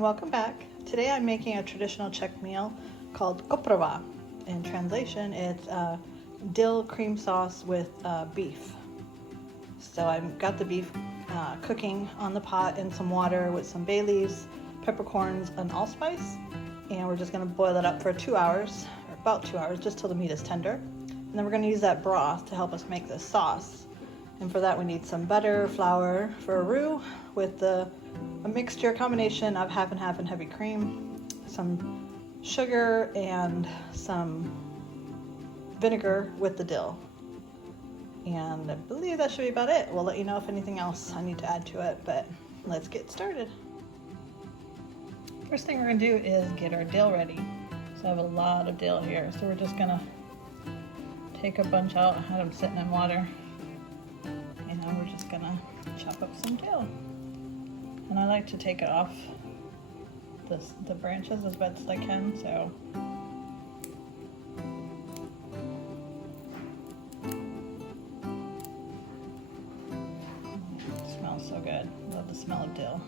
and welcome back. Today I'm making a traditional Czech meal called Koprova. In translation, it's dill cream sauce with beef. So I've got the beef cooking on the pot in some water with some bay leaves, peppercorns, and allspice. And we're just gonna boil it up for 2 hours, or about 2 hours, just till the meat is tender. And then we're gonna use that broth to help us make this sauce. And for that we need some butter, flour for a roux with a mixture combination of half and half and heavy cream, some sugar, and some vinegar with the dill. And I believe that should be about it. We'll let you know if anything else I need to add to it, but let's get started. First thing we're gonna do is get our dill ready. So I have a lot of dill here, so we're just gonna take a bunch out. I had them sitting in water. And now we're just gonna chop up some dill. And I like to take it off the branches as best as I can, so. It smells so good. Love the smell of dill.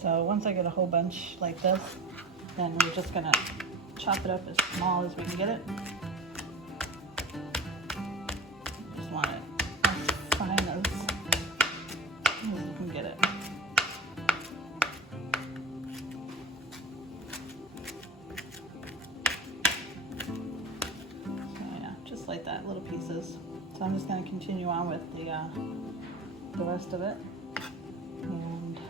So once I get a whole bunch like this, then we're just gonna chop it up as small as we can get it. Just want it as fine as you can get it. So yeah, just like that, little pieces. So I'm just gonna continue on with the rest of it. And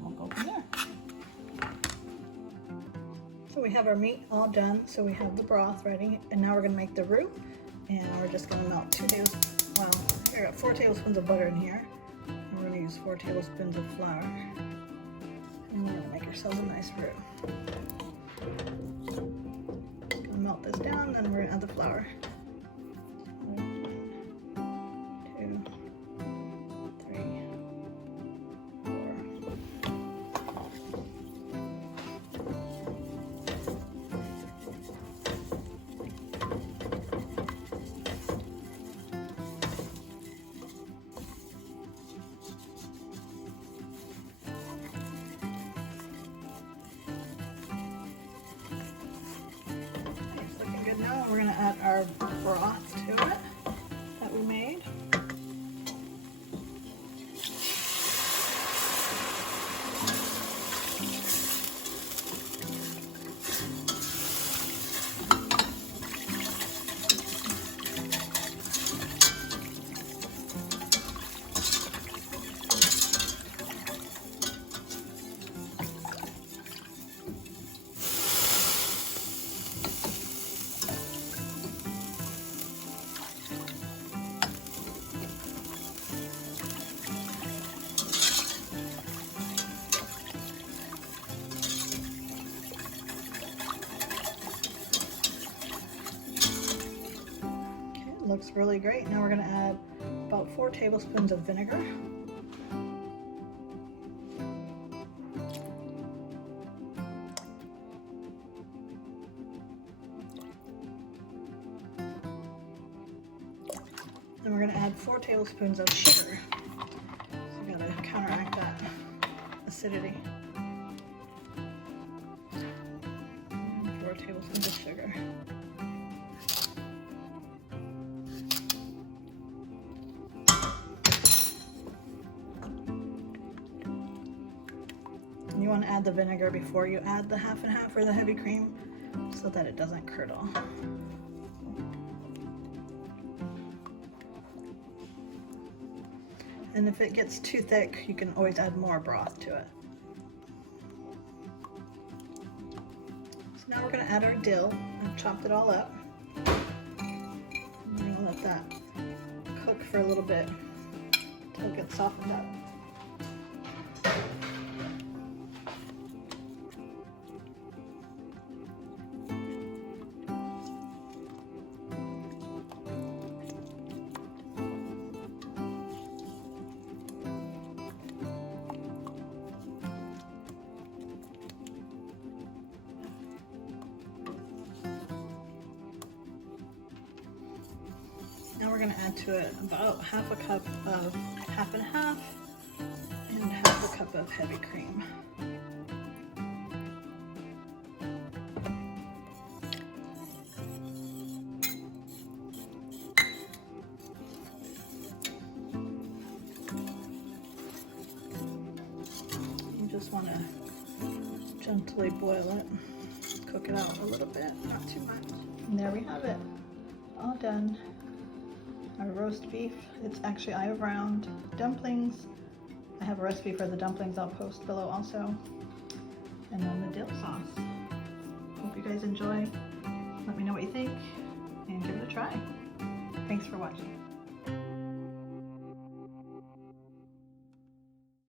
we'll go from there. So we have our meat all done, so we have the broth ready, and now we're gonna make the roux, and we're just gonna melt 4 tablespoons of butter in here, and we're gonna use 4 tablespoons of flour, and we're gonna make ourselves a nice roux. Gonna melt this down, then we're gonna add the flour. 1, 2, 3, 4. Now we're going to add our broth to it that we made. Looks really great. Now we're going to add about 4 tablespoons of vinegar. Then we're going to add 4 tablespoons of sugar. So we got to counteract that acidity. 4 tablespoons of sugar. You want to add the vinegar before you add the half and half or the heavy cream so that it doesn't curdle. And if it gets too thick, you can always add more broth to it. So now we're going to add our dill. I've chopped it all up. I'm going to let that cook for a little bit until it gets softened up. add to it about half a cup of half and half and half a cup of heavy cream. You just want to gently boil it, cook it out a little bit, not too much. And there we have it, all done. Our roast beef. It's actually, I have round dumplings. I have a recipe for the dumplings I'll post below also. And then the dill sauce. Hope you guys enjoy. Let me know what you think and give it a try. Thanks for watching.